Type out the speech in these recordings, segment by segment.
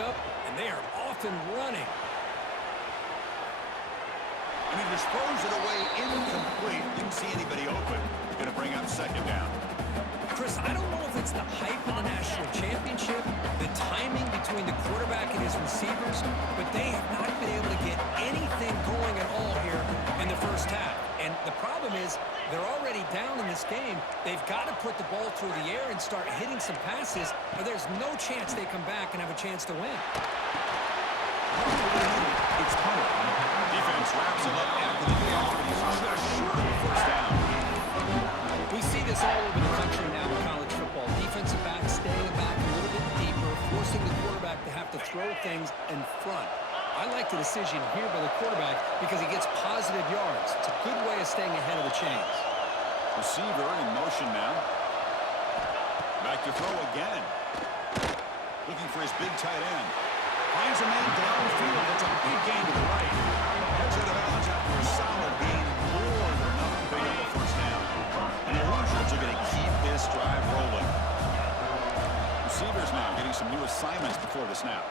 up, and they are off and running. And he just throws it away incomplete. Didn't see anybody open. Going to bring up second down. Chris, I don't know if it's the hype of the national championship, the timing between the quarterback and his receivers, but they have not been able to get anything going at all here in the first half. And the problem is they're already down in this game. They've got to put the ball through the air and start hitting some passes, or there's no chance they come back and have a chance to win. It's Hunter. Defense wraps him up after the game. He's just short of the first down. We see this all over the country now in college football. Defensive backs staying back a little bit deeper, forcing the quarterback to have to throw things in front. I like the decision here by the quarterback because he gets positive yards. It's a good way of staying ahead of the chains. Receiver in motion now. Back to throw again. Looking for his big tight end. Finds a man downfield. That's a big gain to the right. Heads out of bounds after a solid gain. More than enough to pick up a first down. And the Hoosiers are going to keep this drive rolling. Receivers now getting some new assignments before the snap.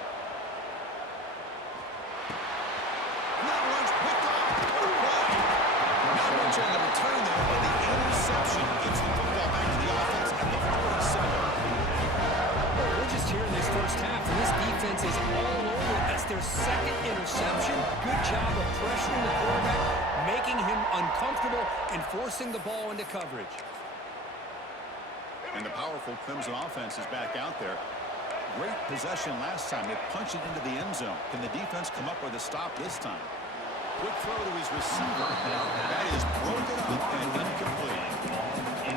And that one's picked off. What a play. Not much on the return there, but the interception gets the football back to the offense at the 47. We're just here in this first half, and this defense is all over it. That's their second interception. Good job of pressuring the quarterback, making him uncomfortable, and forcing the ball into coverage. And the powerful Clemson offense is back out there. Great possession last time. They punched it into the end zone. Can the defense come up with a stop this time? Quick throw to his receiver. That is broken up and incomplete.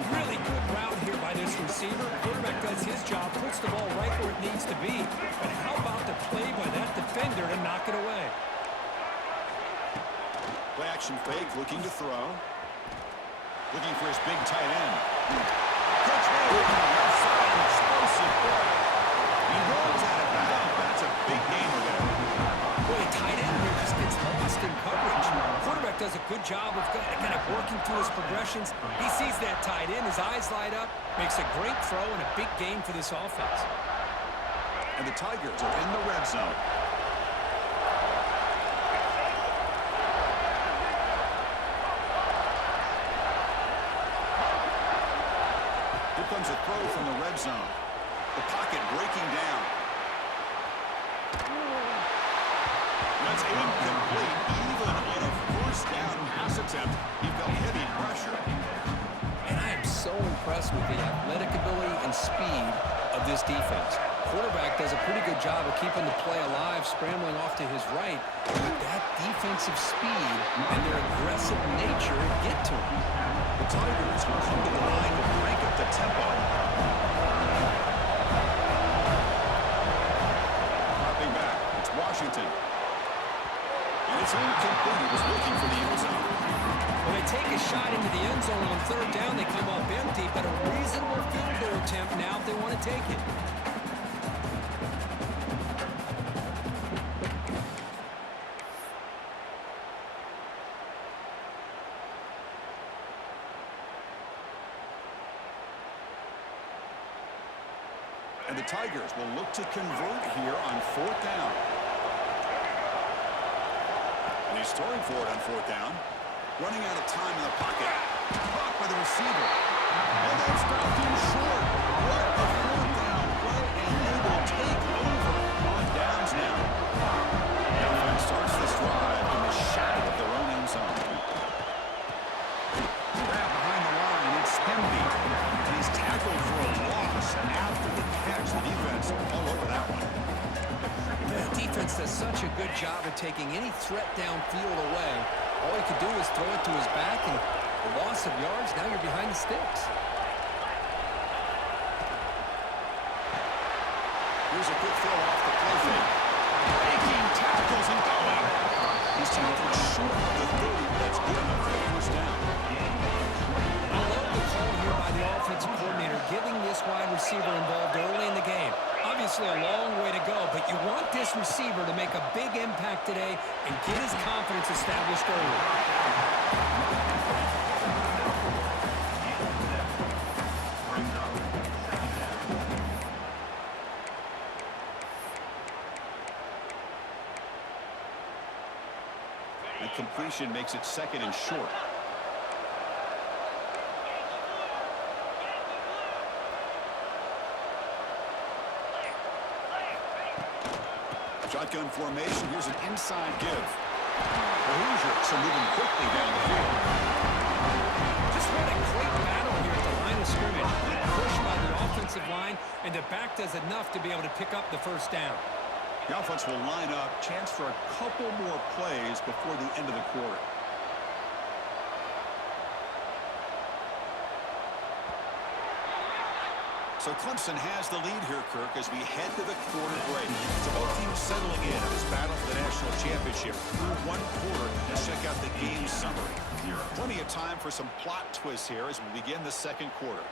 Really good route here by this receiver. Quarterback does his job, puts the ball right where it needs to be. But how about the play by that defender to knock it away? Play action fake, looking to throw. Looking for his big tight end. Touchdown on the left side, an explosive play. He rolls out of bounds. That's a big gainer there. Boy, a tight end here just gets lost in coverage. Quarterback does a good job of kind of working through his progressions. He sees that tight end, his eyes light up, makes a great throw and a big gain for this offense. And the Tigers are in the red zone. Here comes a throw from the red zone. The pocket breaking down. That's incomplete. Even on a first down pass attempt, he felt heavy pressure. And I am so impressed with the athletic ability and speed of this defense. Quarterback does a pretty good job of keeping the play alive, scrambling off to his right. But that defensive speed and their aggressive nature get to him. The Tigers will come to the line to crank up the tempo. Dropping back, it's Washington. And it's incomplete. He was looking for the end zone. When they take a shot into the end zone on third down, they come up empty, but a reasonable field goal attempt now if they want to take it. And the Tigers will look to convert here on fourth down. And he's throwing for it on fourth down. Running out of time in the pocket. Caught by the receiver. And that's stopped him short. What a fourth down play, and they will take over on downs now. The offense starts this drive in the shadow of their own end zone. Grab behind the line, it's Hemby. And he's tackled for a loss after the catch. The defense all over that one. The defense does such a good job of taking any threat downfield away. All he could do is throw it to his back, and the loss of yards, now you're behind the sticks. Here's a quick throw off the play fake. Breaking tackles and going. He's tackled short of the 30, but that's good enough for the first down. I love the call here by the offensive coordinator, giving this wide receiver involved early in the game. Obviously a long way to go, but you want this receiver to make a big impact today and get his confidence established early. And completion makes it 2nd and short. Shotgun formation. Here's an inside give. The Hoosiers are moving quickly down the field. Just what a great battle here at the line of scrimmage. Good push by the offensive line, and the back does enough to be able to pick up the first down. The offense will line up. Chance for a couple more plays before the end of the quarter. So Clemson has the lead here, Kirk, as we head to the quarter break. So both teams settling in this battle for the national championship. Through one quarter, let's check out the game summary. Plenty of time for some plot twists here as we begin the second quarter.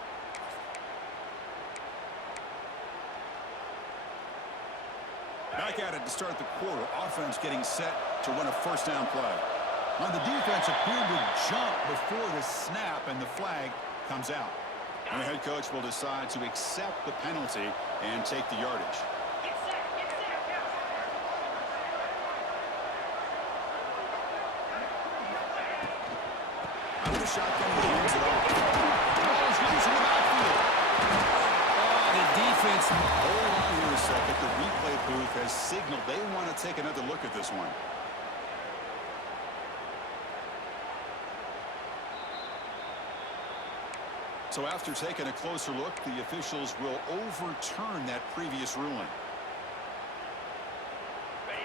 Back at it to start the quarter. Offense getting set to run a first down play. On the defense appeared to jump before the snap, and the flag comes out. And the head coach will decide to accept the penalty and take the yardage. Out of the shotgun, he hands it off. Ball's loose in the backfield. Oh, the defense. Hold on here a second. The replay booth has signaled they want to take another look at this one. So after taking a closer look, the officials will overturn that previous ruling.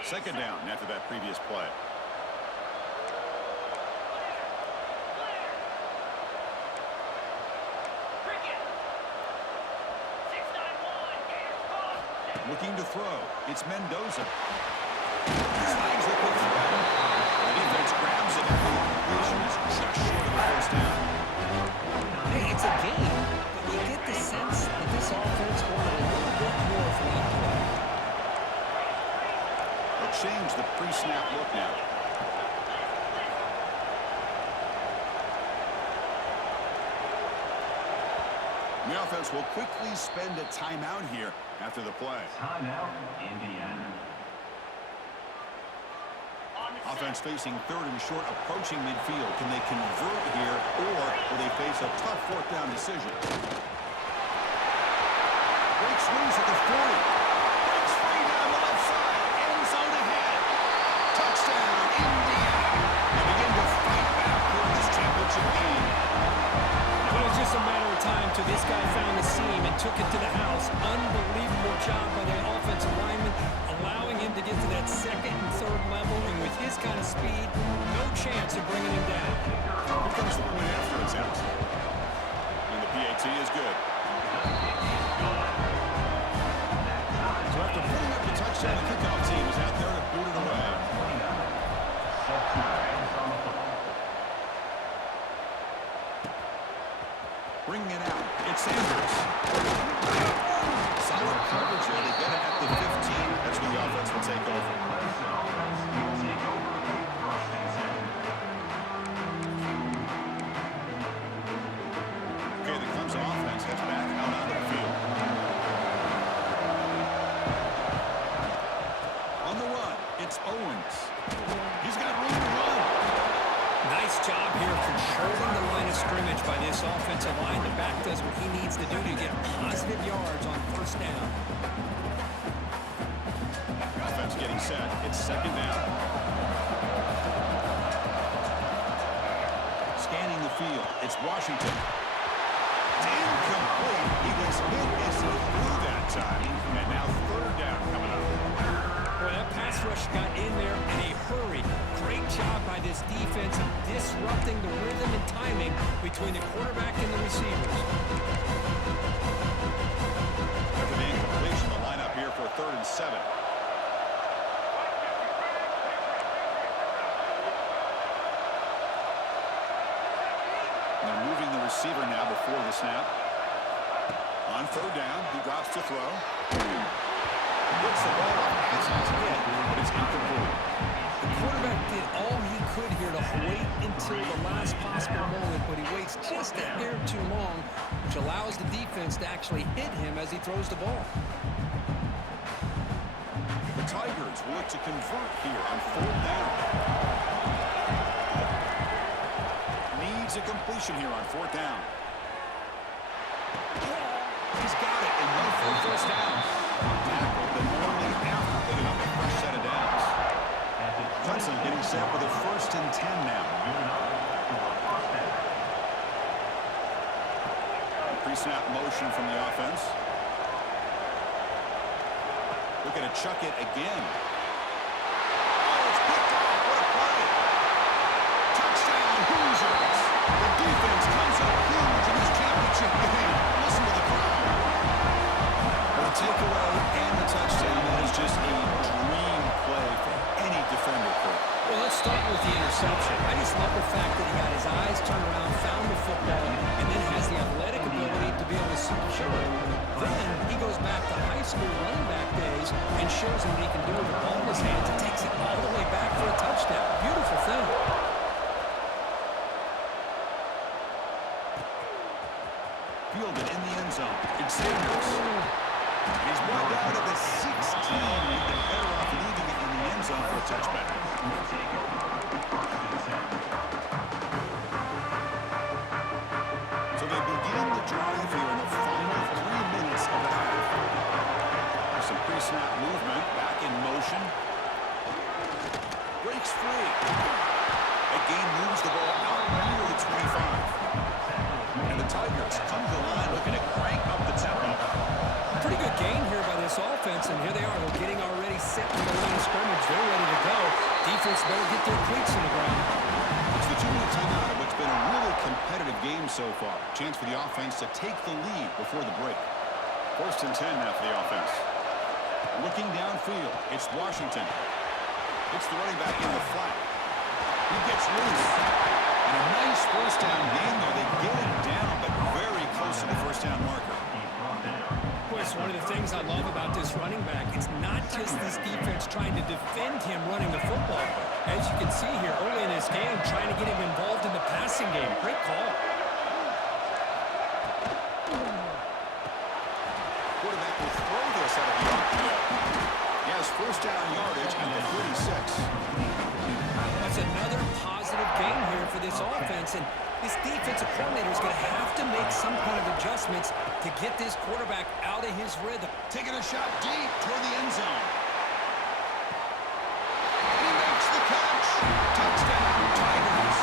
Second down after that previous play. Looking to throw. It's Mendoza. Flags are put back. The defense grabs it after the completion is just short of the first down. Hey, it's a game, but you get the sense that this offense wanted a little bit more from that play. They'll change the pre-snap look now. The offense will quickly spend a timeout here after the play. Timeout, Indiana. Offense facing 3rd and short, approaching midfield. Can they convert here, or will they face a tough 4th down decision? Breaks loose at the 40. Breaks free down the left side. End zone ahead. Touchdown, Indiana. They begin to fight back for this championship game. It was just a matter of time till this guy found the seam and took it to the house. Unbelievable job by the offensive lineman, allowing him to get to that 2nd and 3rd level, and with his kind of speed, no chance of bringing him down. Here comes the point after attempt. And the PAT is good. So after pulling up the touchdown, the kickoff team is out there to boot it away. Bringing it out. It's Sanders. Solid coverage there. They get it at the 15. That's when the offense will take over. Okay, the Clemson offense heads back out onto the field. On the run, it's Owens. He's got room to run. Nice job here controlling the line of scrimmage by this offensive line. The back does what he needs to do to get positive yards on first down. Offense getting set. It's 2nd down. Scanning the field. It's Washington. It's incomplete. He was hit as he threw that time. And now 3rd down coming up. Boy, that pass rush got in there in a hurry. Great job by this defense of disrupting the rhythm and timing between the quarterback and the receivers. After the incompletion, the lineup here for 3rd and 7. They're moving the receiver now before the snap. On 3rd down, he drops to throw. Gets the ball as he's hit, but it's incomplete. The quarterback did all he could here to wait until the last possible moment, but he waits just a hair too long, which allows the defense to actually hit him as he throws the ball. The Tigers will look to convert here on 4th down. needs a completion here on 4th down. He's got it, and no full first down. Tackle, but only after picking up a fresh set of downs. Clemson getting set with a 1st and 10 now. Pre-snap motion from the offense. Looking to chuck it again. Oh, it's picked off. What a play. Touchdown, Hoosiers. The defense comes up huge in this championship game. Listen to the crowd. Well, the takeaway and the touchdown, that is just a dream play for any defender. Well, let's start with the interception. I just love the fact that he got his eyes turned around, found the football, and then has the athletic ability to be able to secure it. Then he goes back to high school running back days and shows him what he can do with the ball in his hands and takes it all the way back for a touchdown. Beautiful thing. Fielded in the end zone. Xavier's. He's brought down to the 16. They're better off leaving it in the end zone for a touchback. So they begin the drive here in the final 3 minutes of the half. There's some pre-snap movement. Back in motion. Breaks free. That game moves the ball out near the 25. And the Tigers come to the line looking to crank up the tempo. Pretty good gain here by this offense, and here they are. They're getting already set to the line of scrimmage. They're ready to go. Defense better get their cleats in the ground. It's the 2-minute timeout of what's been a really competitive game so far. Chance for the offense to take the lead before the break. 1st and 10 now for the offense. Looking downfield, it's Washington. It's the running back in the flat. He gets loose. And a nice 1st down gain there. They get it down, but very close to the 1st down marker. Boy, it's one of the things I love about this running back. It's not just this defense trying to defend him running the football. As you can see here, early in this game, trying to get him involved in the passing game. Great call. Quarterback will throw this out of the RPO. He has 1st down yardage at the 36. That's another positive game here for this offense, and this defensive coordinator is going to have to make some kind of adjustments to get this quarterback out of his rhythm. Taking a shot deep toward the end zone. And he makes the catch. Touchdown, Tigers.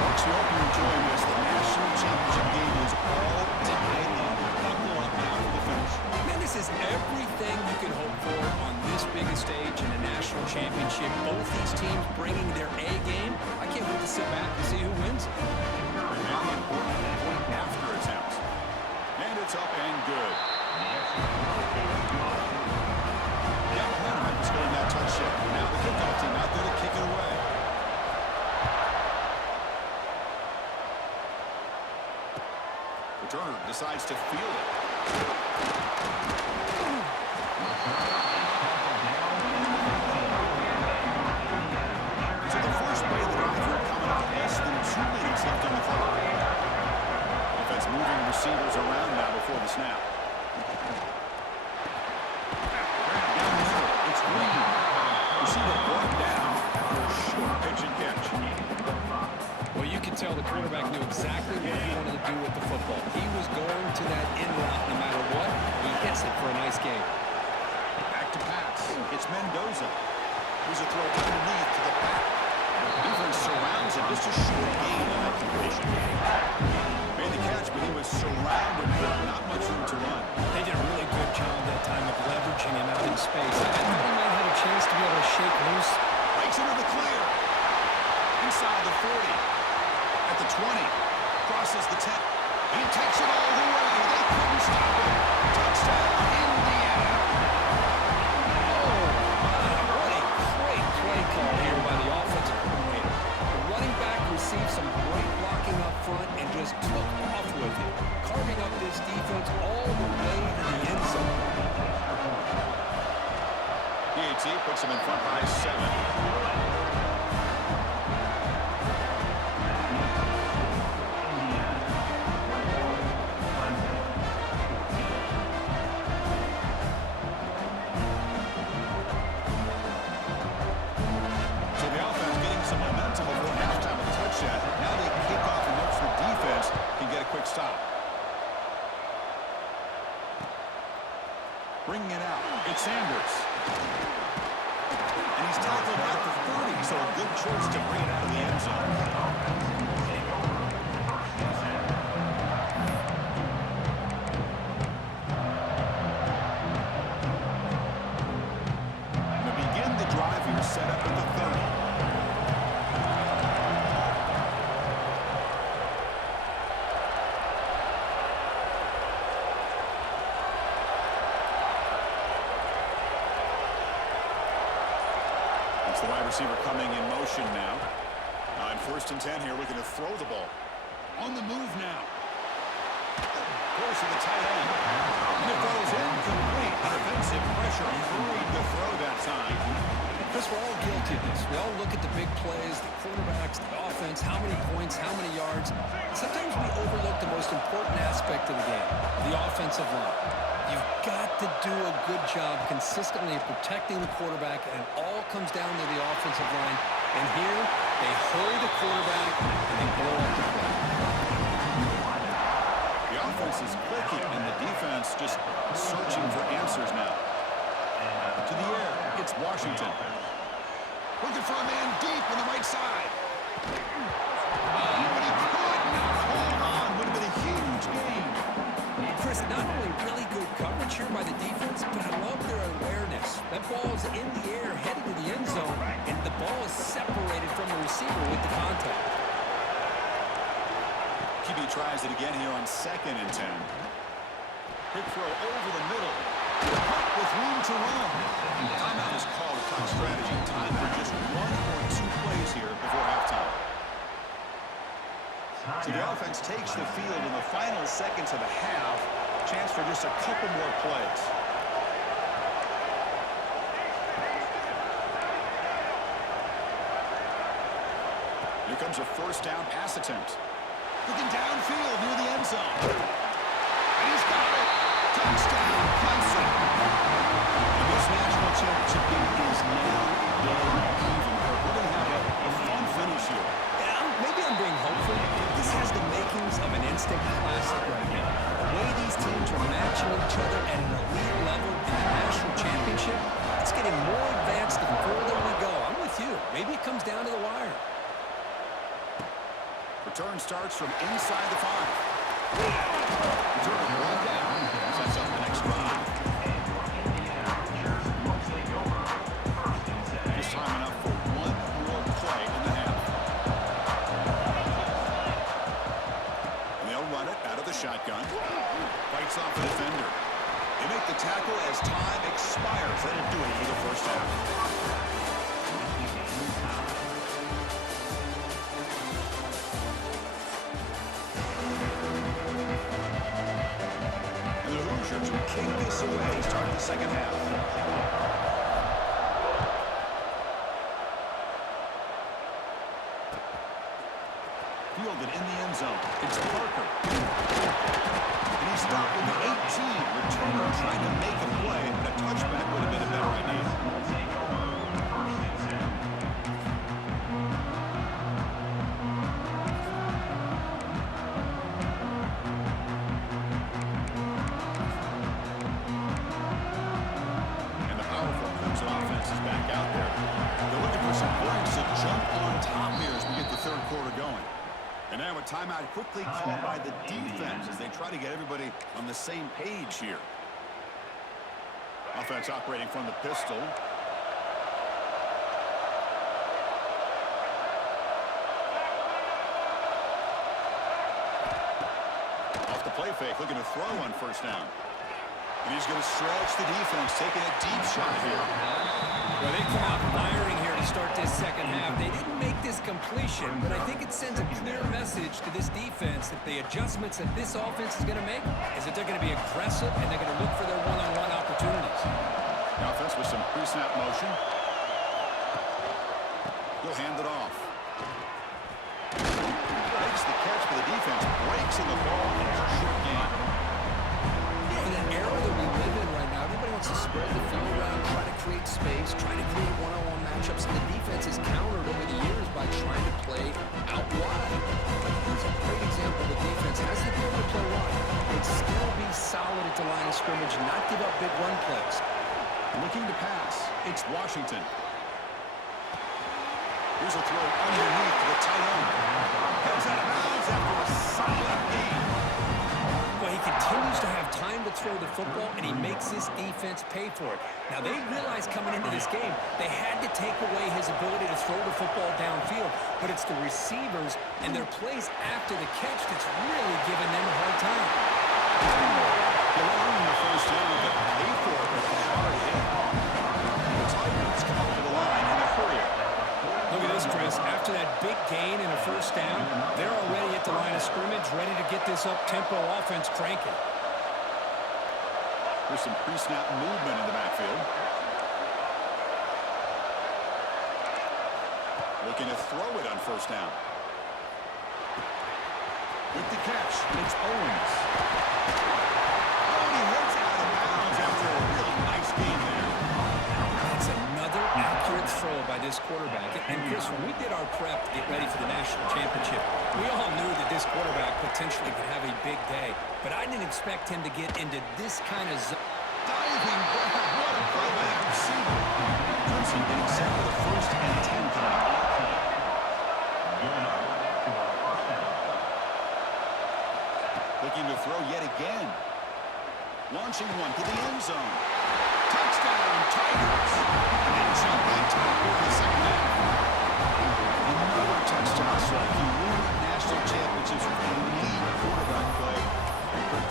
Folks, we hope you're enjoying this. The national championship game is all tied up. Buckle up now for the finish. Man, this is everything you can hope for on this biggest stage in a national championship. Both these teams bringing their A game. I can't wait to sit back and see who wins it. Very important point after attempt. And it's up and good. Yeah, momentum after scoring that touchdown. Now the kickoff team out there to kick it away. Returner decides to field it. So the first play of the drive here coming up less than 2 minutes left on the clock. Offense moving receivers around now before the snap. Grab down the middle. It's Green. Receiver brought down for a short pitch and catch. Well, you can tell the quarterback knew exactly what he wanted to do with the football. He was going to that in route no matter what. He hits it for a nice game. Back to pass. It's Mendoza. Here's a throw underneath to the back. Defense surrounds him. Just a short gain on that completion. Made the catch, but he was surrounded with not much room to run. They did a really good job that time of leveraging him out in space. I thought he might have a chance to be able to shake loose. Breaks into the clear. Inside the 40. At the 20. Crosses the 10. And he takes it all the way. They couldn't stop him. Touchdown, Indiana. Oh, my. What a great play call here by the offensive coordinator. The running back received some great blocking up front and just took off with it, carving up this defense all the way to the end zone. PAT puts him in front by 7. Some momentum before halftime with a touchdown. Now they kick It's the wide receiver coming in motion now. On 1st and 10 here, looking to throw the ball. On the move now. Course of the tight end. And it goes incomplete. A defensive pressure hurried the throw that time. Chris, we're all guilty of this. We all look at the big plays, the quarterbacks, the offense, how many points, how many yards. Sometimes we overlook the most important aspect of the game, the offensive line. You've got to do a good job consistently of protecting the quarterback, and it all comes down to the offensive line. And here, they hurry the quarterback, and they blow up the play. The offense is clicking, and the defense just searching for answers now. To the air, it's Washington. Looking for a man deep on the right side. But he could not hold on. Would have been a huge gain. Chris, not only really good coverage here by the defense, but I love their awareness. That ball's in the air, headed to the end zone, and the ball is separated from the receiver with the contact. QB tries it again here on 2nd and 10. Quick throw over the middle. With room to run. Timeout is called to talk strategy. Time for just 1 or 2 plays here before halftime. So the offense takes the field in the final seconds of the half. Chance for just a couple more plays. Here comes a 1st down pass attempt. Looking downfield near the end zone. And he's got it. Touchdown, Clemson. And this national championship game is now dead even. We're going to have a fun finish here. Yeah, maybe I'm being hopeful. This has the makings of an instant classic right now. The way these teams are matching each other at an elite level in the national championship, it's getting more advanced the further we go. I'm with you. Maybe it comes down to the wire. Return starts from inside the 5. Return ball down. Sets up the next drive. Just time enough for 1 more play in the half. And they'll run it out of the shotgun. Fights off the defender. They make the tackle as time expires. That'll do it for the 1st half. To kick this away, start the 2nd half. Fielded in the end zone. It's Parker. And he's stopped with the 18. Returner trying to make a play, and a touchback would have been a better idea. And now a timeout quickly called by the defense as they try to get everybody on the same page here. Offense operating from the pistol. Off the play fake, looking to throw on 1st down. And he's going to stretch the defense, taking a deep shot here. Well, they come out firing here to start this 2nd half. They didn't make this completion, but I think it sends a clear message to this defense that the adjustments that this offense is going to make is that they're going to be aggressive and they're going to look for their one-on-one opportunities. The offense with some pre-snap motion. He'll hand it off. Makes the catch for the defense. Breaks in the ball. And it's a short game. In an era that we live in right now, everybody wants to spread the field around, try to create space, try to create one-on-one matchups, and the defense is countered over the years by trying to play out wide. But here's a great example. The defense has the ability to play wide, but still be solid at the line of scrimmage and not give up big run plays. Looking to pass. It's Washington. Here's a throw underneath to the tight end. Goes out of bounds after a solid gain. Well, he continues to have time to throw the football, and he makes this defense pay for it. Now, they realized coming into this game they had to take away his ability to throw the football downfield, but it's the receivers and their plays after the catch that's really giving them a hard time. Allowing the 1st down, but pay for it with a hard hit. The Tigers come up to the line in a hurry. after that big gain and a first down, they're already at the line of scrimmage, ready to get this up-tempo offense cranking. There's some pre-snap movement in the backfield. Looking to throw it on first down. With the catch, it's Owens. Oh, he heads out of bounds after a real nice game there. That's another accurate throw by this quarterback. And Chris, when we did our prep to get ready for the national championship, we all knew that this quarterback potentially could have a big day. But I didn't expect him to get into this kind of zone. Diving grab. What a play by that receiver. Clemson getting set for the 1st and 10 tonight. Looking to throw yet again. Launching one to the end zone. Touchdown, Tigers. And then jump on top here in the second half. Another touchdown strike. You win national championships with elite quarterback play.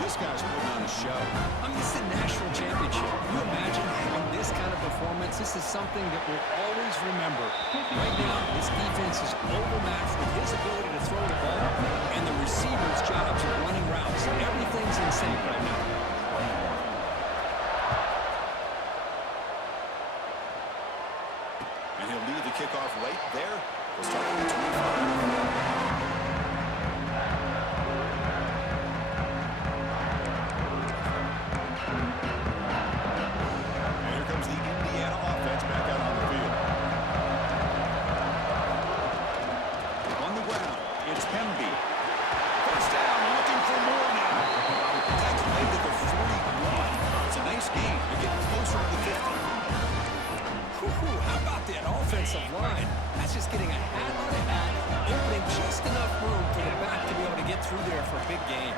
This guy's putting on a show. I mean, it's the national championship. Can you imagine having this kind of performance? This is something that we'll always remember. Right now, this defense is overmatched with his ability to throw the ball and the receivers' jobs of running routes. Everything's in sync right now. And he'll leave the kickoff right there. We'll start from the 25. Offensive line. That's just getting a hat on a hat, opening just enough room for the back to be able to get through there for a big gain.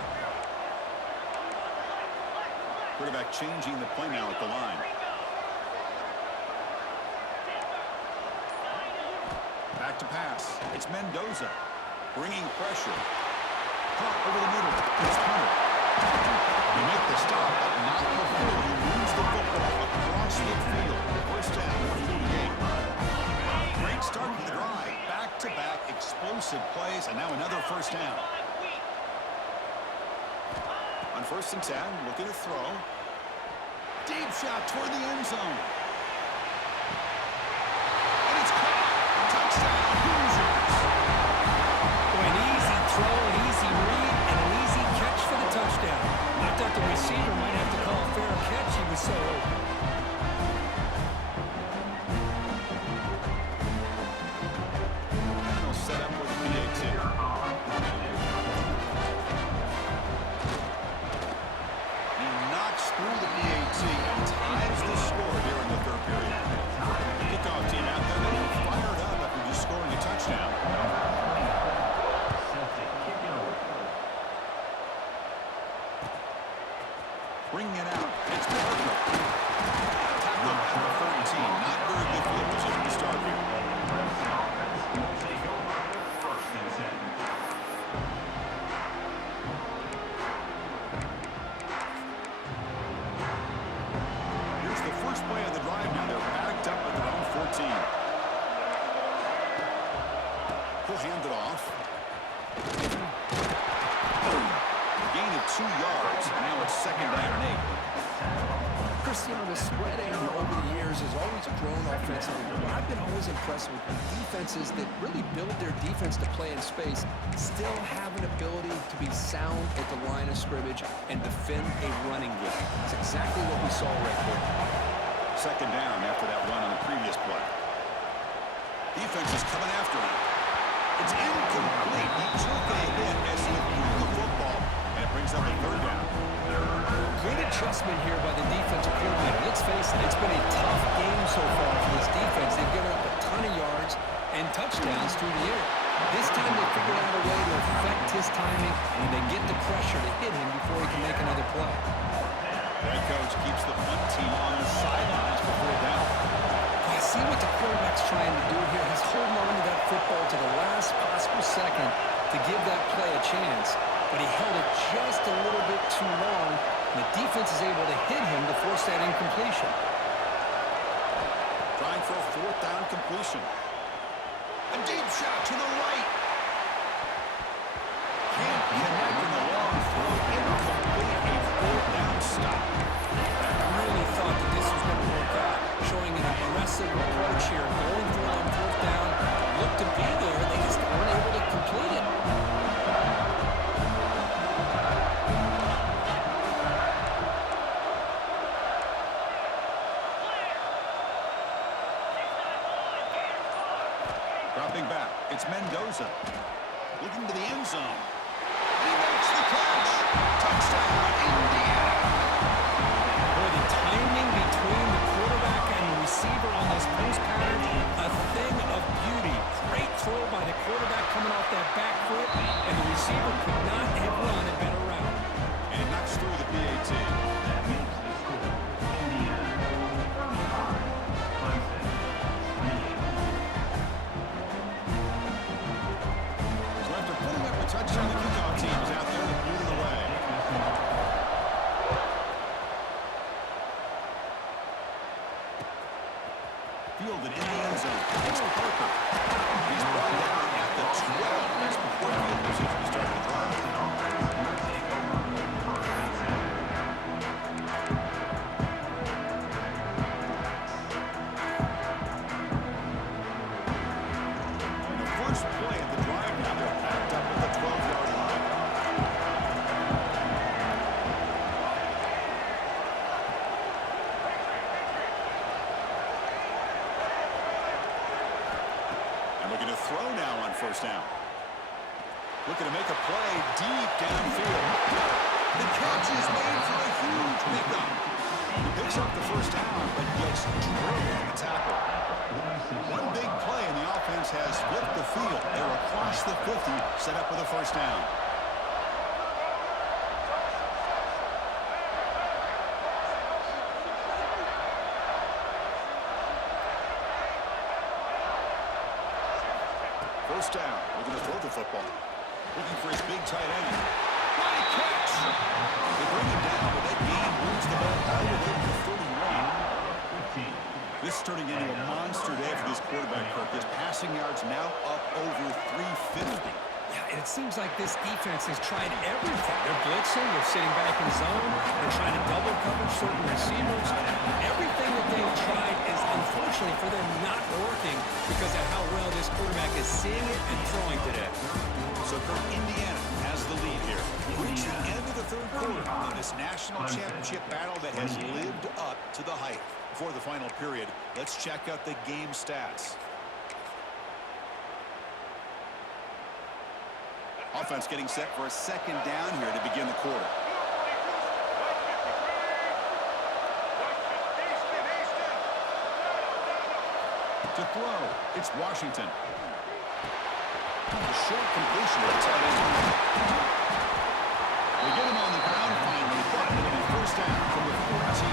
Quarterback changing the play now at the line. Back to pass. It's Mendoza bringing pressure. Caught over the middle. It's Hunter. You make the stop, but not before you lose the football across midfield. First down, 48. Great start to the drive. Back-to-back explosive plays, and now another first down. On 1st and 10, looking to throw. Deep shot toward the end zone. And it's caught. Touchdown, Hoosiers. Boy, an easy throw, an easy read, and an easy catch for the touchdown. I thought the receiver might have to call a fair catch. He was so open. Set up with PAT. He knocks through the PAT and ties the score here in the 3rd period. Kickoff team out there, they're fired up after just scoring a touchdown. Bringing it out. It's Parker. Tackle at the 13. Not very good field position to start here. Here's the first play of the drive now. They're backed up at their own 14. He'll hand it off. Gain of 2 yards. Now it's 2nd down and 8. Cristiano, the spread error over the years has always grown offensively. But I've been always impressed with defenses that really build their defense to play in space, still have an ability to be sound at the line of scrimmage and defend a running game. That's exactly what we saw right there. 2nd down after that run on the previous play. Defense is coming after him. It's incomplete. He took a hit as he threw the football, and it brings up a 3rd down. Good adjustment here by the defensive coordinator. Let's face it, it's been a tough game so far for this defense. They've given up a ton of yards and touchdowns through the air. This time they figured out a way to affect his timing, and they get the pressure to hit him before he can make another play. Head coach keeps the punt team on the sidelines for 4th down. I see what the quarterback's trying to do here. He's holding on to that football to the last possible second to give that play a chance, but he held it just a little bit too long. The defense is able to hit him to force that incompletion. Trying for a 4th down completion. And deep shot to the right. Can't connect in the long throw. Incomplete. A fourth down stop. Really thought that this was going to work out, showing an aggressive approach here, going for it on fourth down. Looked to be there, they just weren't able to complete it. Dropping back, it's Mendoza. Looking to the end zone. He makes the catch. Touchdown, Indiana. Boy, the timing between the quarterback and the receiver on this post pattern, a thing of beauty. Great throw by the quarterback coming off that back foot, and the receiver could not have run a better route. And knocks through the PAT. That makes the score Indiana 35, Clemson 28. So after putting up a touchdown, the kickoff team is out there to boot it away. Fielded in the end zone. It's Parker. He's brought down at the 12. That's before field position started to drive. And the first play of the drive now, they're backed up at the 12-yard line. And looking to throw now on first down. Looking to make a play deep downfield. The catch is made for a huge pickup. He picks up the first down, but gets drilled on the tackle. One big play, and the offense has flipped the field. They're across the 50, set up with a first down. First down, looking to throw the football. Looking for his big tight end. Nice catch! They bring him down, but that gain moves the ball all the way to 31. This is turning into a monster day for this quarterback, Kirk. His passing yards now up over 350. Yeah, and it seems like this defense has tried everything. They're blitzing, they're sitting back in zone, they're trying to double cover certain receivers. Everything that they've tried is, unfortunately for them, not working because of how well this quarterback is seeing it and throwing today. So Kirk, Indiana has the lead here. We reach the end of the third quarter in this national championship battle that has lived up to the hype. Before the final period, let's check out the game stats. Offense getting set for a second down here to begin the quarter. To throw, it's Washington. A short completion of the tight end. They get him on the ground finally, but it'll be first down from the 14.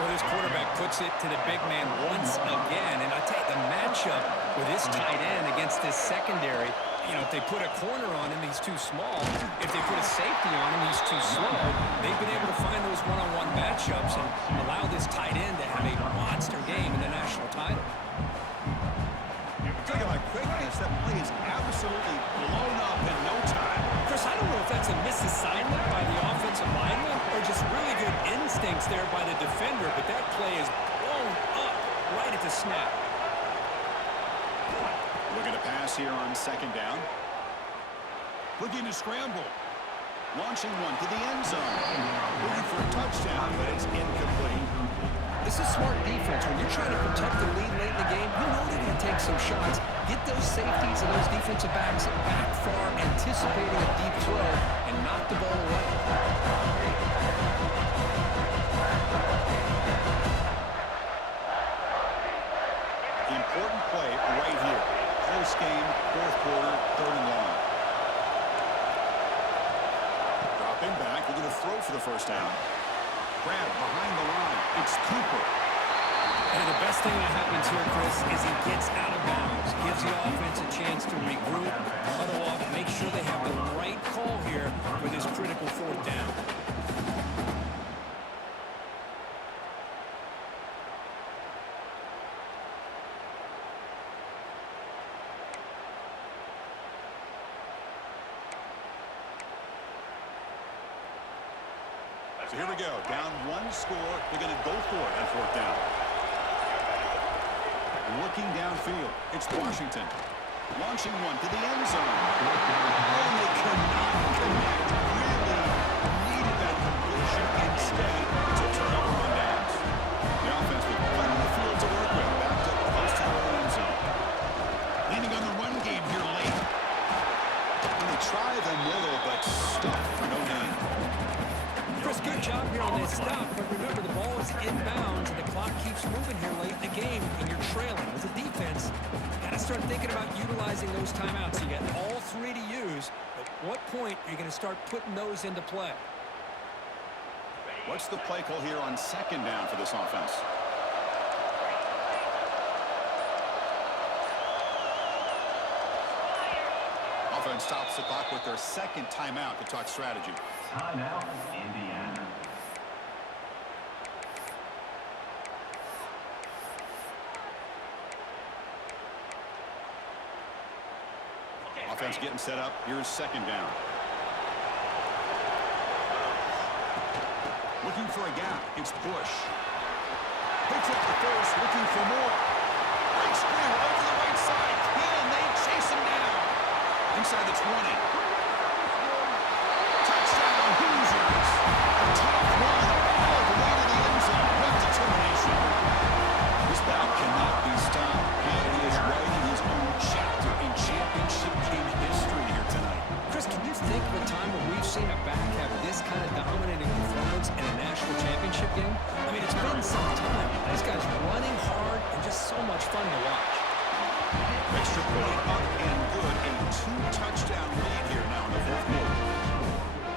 Well, this quarterback puts it to the big man once again. And I tell you, the matchup with this tight end against this secondary, you know, if they put a corner on him, he's too small. If they put a safety on him, he's too slow. They've been able to find those one-on-one matchups and allow this tight end to have a monster game in the national title. Talking about quickness, that play is absolutely blown up in no time. Chris, I don't know if that's a misassignment by the offensive lineman or just really good instincts there by the defender, but that play is blown up right at the snap. Looking to pass here on second down. Looking to scramble. Launching one to the end zone. Looking for a touchdown, but it's incomplete. This is smart defense. When you're trying to protect the lead late in the game, you know they're going to take some shots, get those safeties and those defensive backs back far, anticipating a deep throw, and knock the ball away. Important play right here. Close game, fourth quarter, third and long. Dropping back, they're going to throw for the first down. Grab behind the line. It's Cooper. And the best thing that happens here, Chris, is he gets out of bounds, gives the offense a chance to regroup, huddle up, make sure they have the right call here for this critical fourth down. So here we go. Down one score. They're going to go for it on fourth down. Looking downfield. It's Washington. Launching one to the end zone. And they cannot connect. Really needed that completion instead to turn over on downs. The offense with plenty of field to work with. Backed up close to the end zone. Leaning on the run game here late. And they try the middle, but stuffed for no gain. Chris, good job here on this stop, but remember the ball is inbounds and the clock keeps moving here late in the game and you're trailing. As a defense, you got to start thinking about utilizing those timeouts. You got all three to use. At what point are you going to start putting those into play? What's the play call here on second down for this offense? Offense stops the clock with their second timeout to talk strategy. Timeout, Indiana. Offense getting set up. Here's second down. Looking for a gap. It's Bush. Picks up the first, looking for more. Big screen over the right side. Can they chase him down? Inside the 20. Touchdown, Hoosiers. A tough run all the way to the end zone. What determination. This battle cannot be stopped. He is writing his own chapter in championship game history here tonight. Chris, can you think of a time when we've seen a back have this kind of dominating performance in a national championship game? I mean, it's been some time. This guy's running hard and just so much fun to watch. Extra point up and good. A two-touchdown lead here now in the fourth quarter.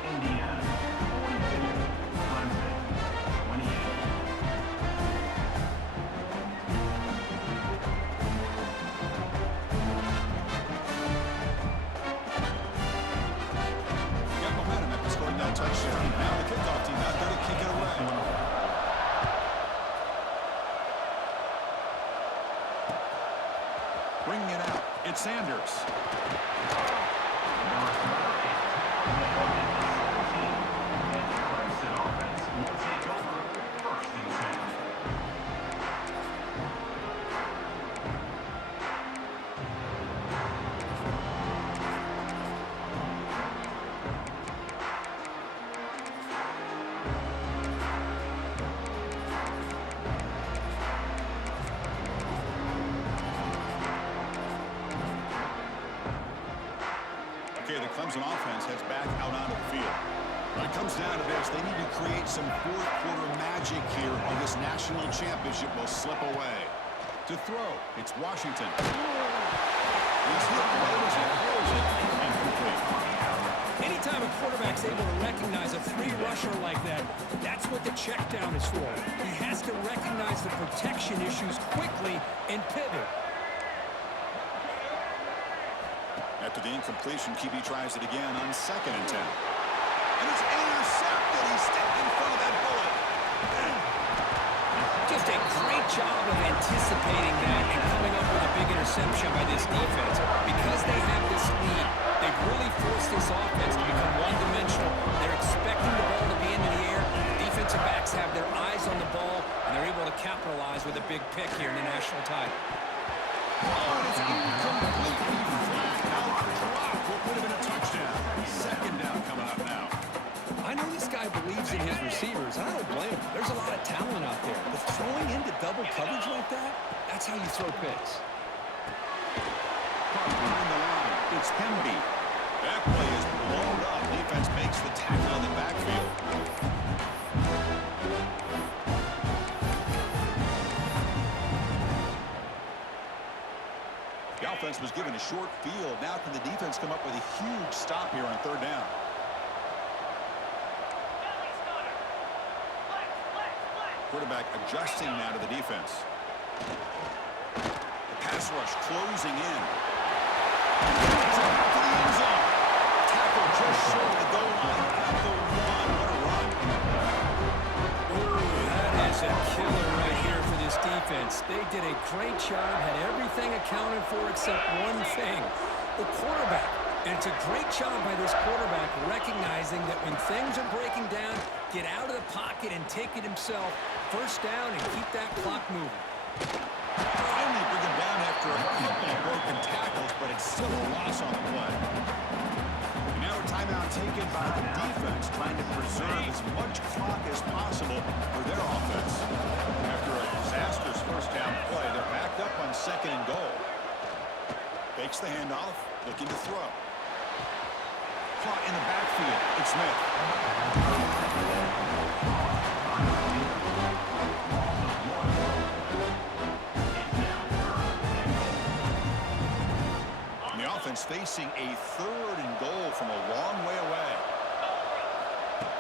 Indiana, 42. Clemson, 28. Got momentum after scoring that touchdown. Now the kickoff team out there to kick it away. Bringing it out. It's Sanders. Clemson offense will take over first and 10. Okay, the Clemson offense heads back out onto the field. When it comes down to this, they need to create some fourth quarter magic here or this national championship will slip away. To throw, it's Washington. He's hit the nose and throws it incomplete. Anytime a quarterback's able to recognize a free rusher like that, that's what the check down is for. He has to recognize the protection issues quickly and pivot. After the incompletion, QB tries it again on second and 10. And it's intercepted. He stepped in front of that bullet. Just a great job of anticipating that and coming up with a big interception by this defense. Because they have this lead, they've really forced this offense to become one-dimensional. They're expecting the ball to be in the air. The defensive backs have their eyes on the ball, and they're able to capitalize with a big pick here in the national title. Oh, it's incompletely flat out drop. What would have been a touchdown? Second down coming up now. I know this guy believes in his receivers. I don't blame him. There's a lot of talent out there. But throwing into double coverage like that, that's how you throw picks. Caught behind the line. It's Hemby. That play is blown up. Defense makes the tackle in the backfield. The offense was given a short field. Now can the defense come up with a huge stop here on third down? Quarterback adjusting now to the defense. The pass rush closing in. It's back to the end zone. Tackle just short of the goal line at the one. What a run. Ooh, that is a killer right here for this defense. They did a great job, had everything accounted for except one thing. The quarterback And it's a great job by this quarterback recognizing that when things are breaking down, get out of the pocket and take it himself. First down and keep that clock moving. Finally bring him down after a couple of broken tackles, but it's still a loss on the play. And now a timeout taken by the defense, trying to preserve as much clock as possible for their offense. After a disastrous first down play, they're backed up on 2nd and goal. Fakes the handoff, looking to throw. Caught in the backfield. It's Smith. And the offense facing a 3rd and goal from a long way away.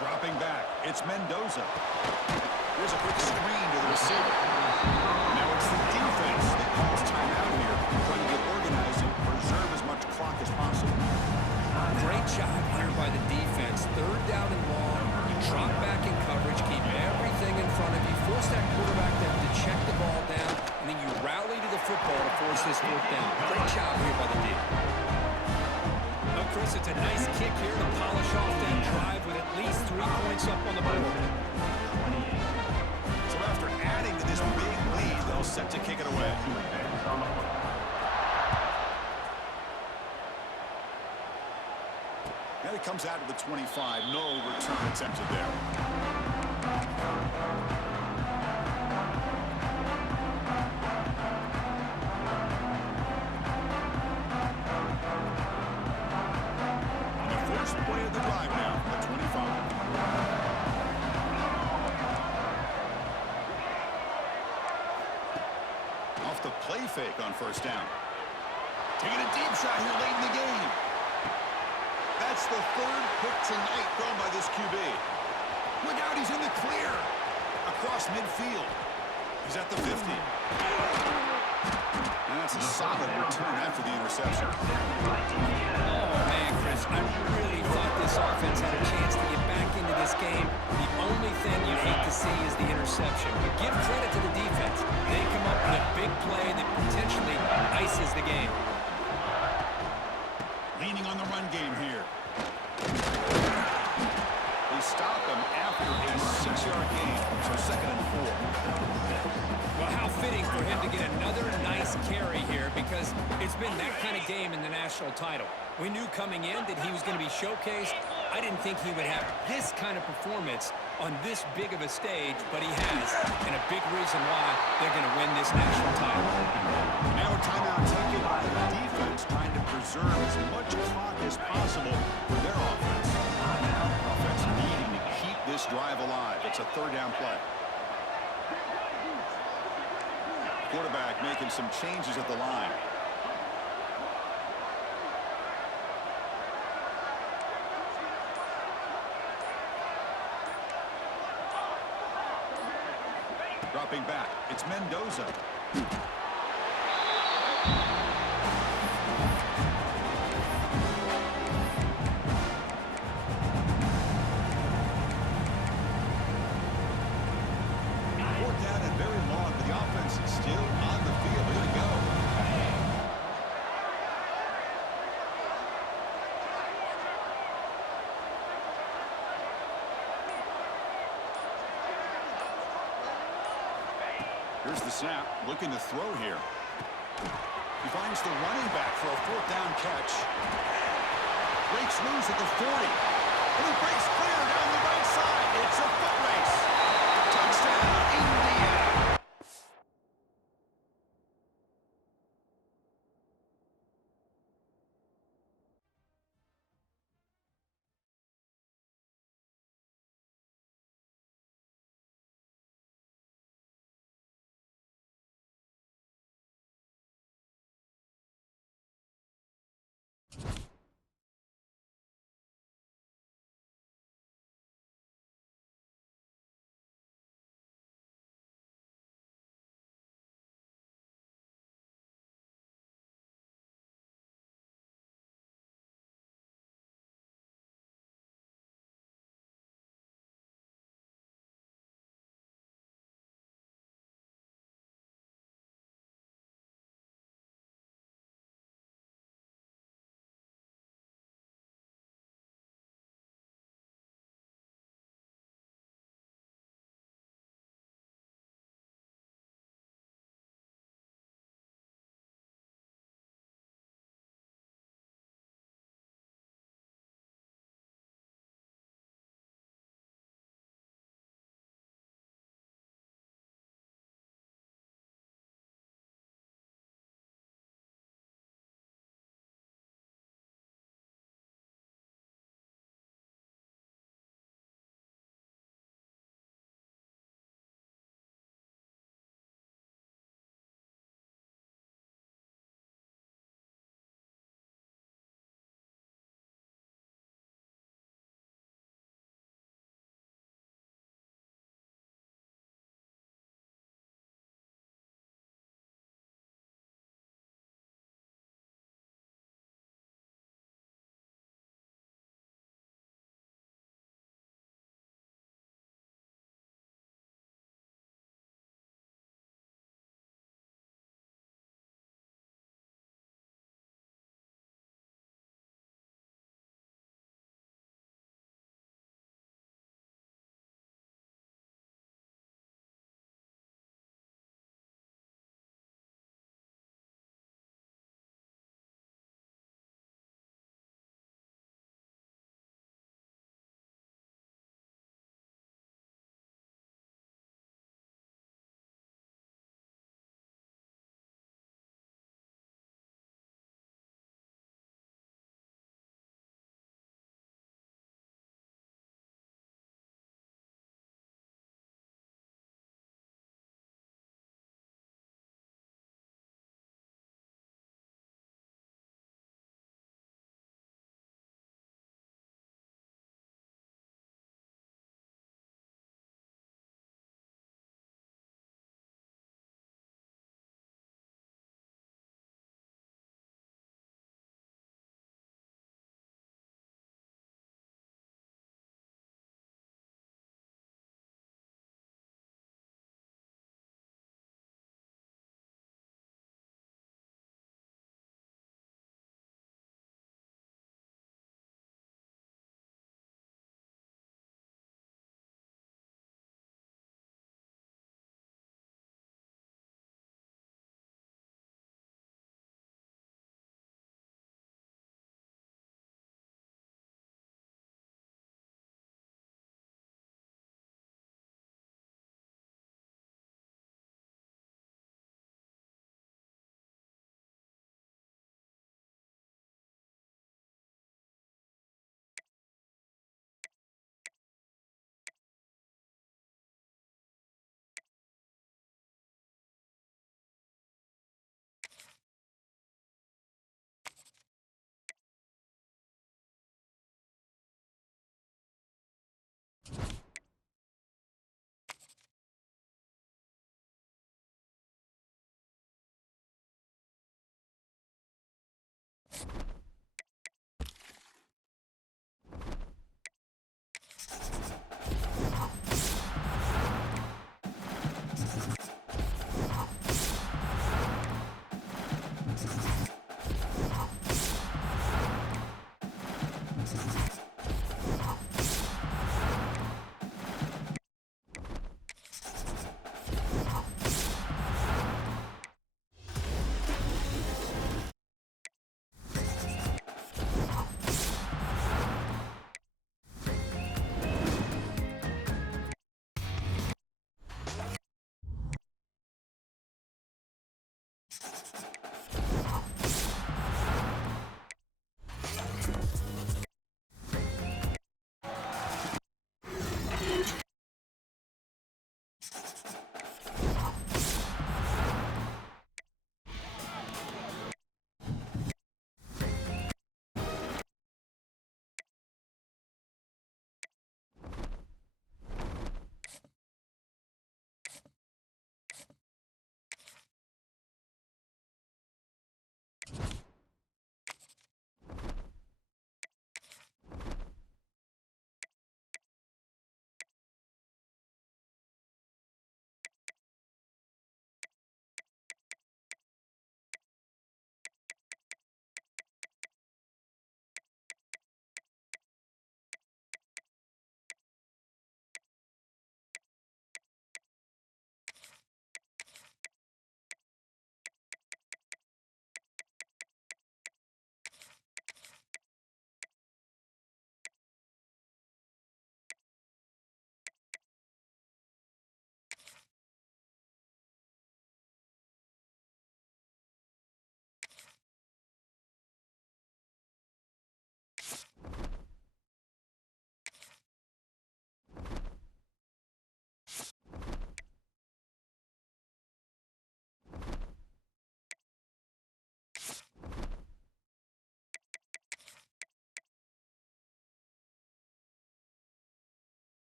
Dropping back. It's Mendoza. Here's a quick screen to the receiver. Now it's the defense that calls timeout here, trying to get organized and preserve as much clock as possible. Great job here by the defense. 3rd down and long. You drop back in coverage, keep everything in front of you, force that quarterback to have to check the ball down, and then you rally to the football to force this work down. Great job here by the D. Well, Chris, it's a nice kick here to polish off that drive with at least 3 points up on the board. So after adding to this big lead, they'll set to kick it away. And it comes out to the 25. No return attempted there. On the first play of the drive now, the 25. Off the play fake on first down. Taking a deep shot here late in the game. That's the 3rd pick tonight thrown by this QB. Look out, he's in the clear. Across midfield. He's at the 50. And that's a solid return after the interception. Oh, man, Chris, I really thought this offense had a chance to get back into this game. The only thing you hate to see is the interception. But give credit to the defense. They come up with a big play that potentially ices the game. Leaning on the run game here. They stop him after a 6-yard gain, so 2nd and 4. Well, how fitting for him to get another nice carry here, because it's been that kind of game in the national title. We knew coming in that he was going to be showcased. I didn't think he would have this kind of performance on this big of a stage, but he has, and a big reason why they're going to win this national title. Now a timeout taken by the defense, trying to preserve as much clock as possible for their offense. Offense needing to keep this drive alive. It's a 3rd down play. Quarterback making some changes at the line. Dropping back, it's Mendoza. Fourth down and very long, but the offense is still on the field. Here we go. Here's the snap, looking to throw here. He finds the running back for a 4th down catch. Breaks loose at the 40. And he breaks clear down the right side. It's a foot race. Touchdown, Indiana.